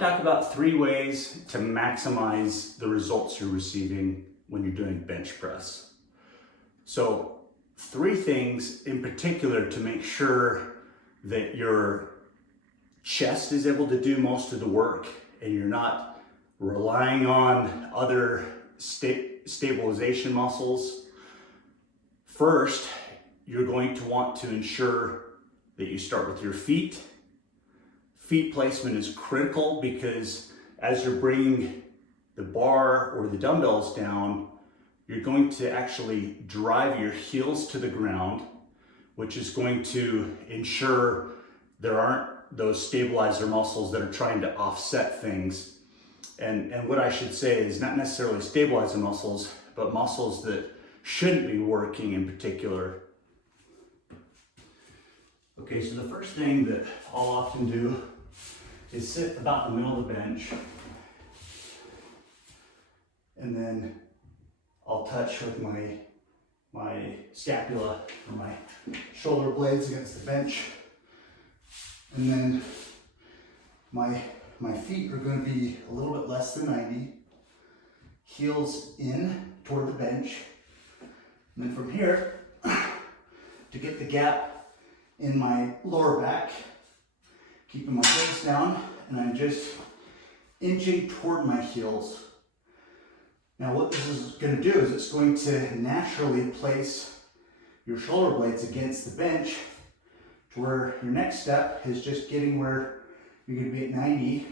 to talk about 3 ways to maximize the results you're receiving when you're doing bench press. So 3 things in particular to make sure that your chest is able to do most of the work and you're not relying on other stabilization muscles. First, you're going to want to ensure that you start with your feet. Feet placement is critical because as you're bringing the bar or the dumbbells down, you're going to actually drive your heels to the ground, which is going to ensure there aren't those stabilizer muscles that are trying to offset things. And what I should say is not necessarily stabilizer muscles, but muscles that shouldn't be working in particular. Okay, so the first thing that I'll often do is sit about in the middle of the bench, and then I'll touch with my scapula or my shoulder blades against the bench, and then my feet are going to be a little bit less than 90, heels in toward the bench, and then from here, to get the gap in my lower back, keeping my face down, and I'm just inching toward my heels. Now what this is going to do is it's going to naturally place your shoulder blades against the bench to where your next step is just getting where you're going to be at 90.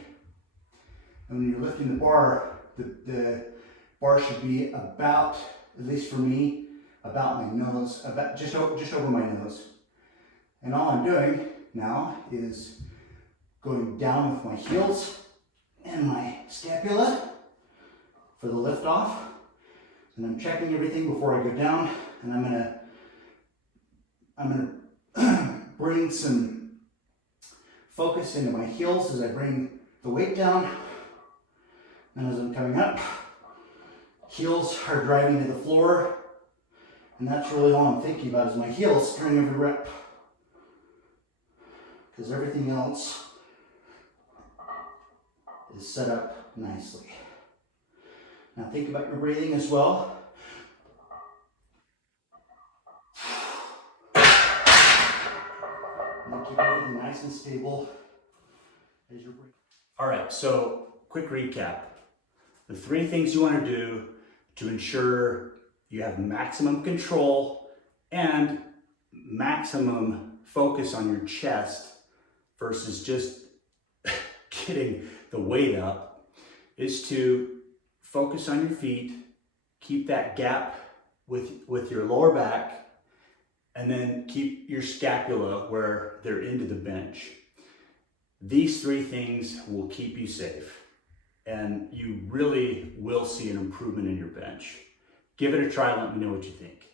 And when you're lifting the bar bar should be about, at least for me, about my nose, about just over my nose. And all I'm doing now is going down with my heels and my scapula for the lift off. And I'm checking everything before I go down, and I'm gonna bring some focus into my heels as I bring the weight down. And as I'm coming up, heels are driving to the floor, and that's really all I'm thinking about is my heels during every rep. Because everything else is set up nicely. Now think about your breathing as well. And keep everything nice and stable as you're breathing. All right, so quick recap. The 3 things you want to do to ensure you have maximum control and maximum focus on your chest versus just getting the weight up is to focus on your feet, keep that gap with your lower back, and then keep your scapula where they're into the bench. These 3 things will keep you safe, and you really will see an improvement in your bench. Give it a try, let me know what you think.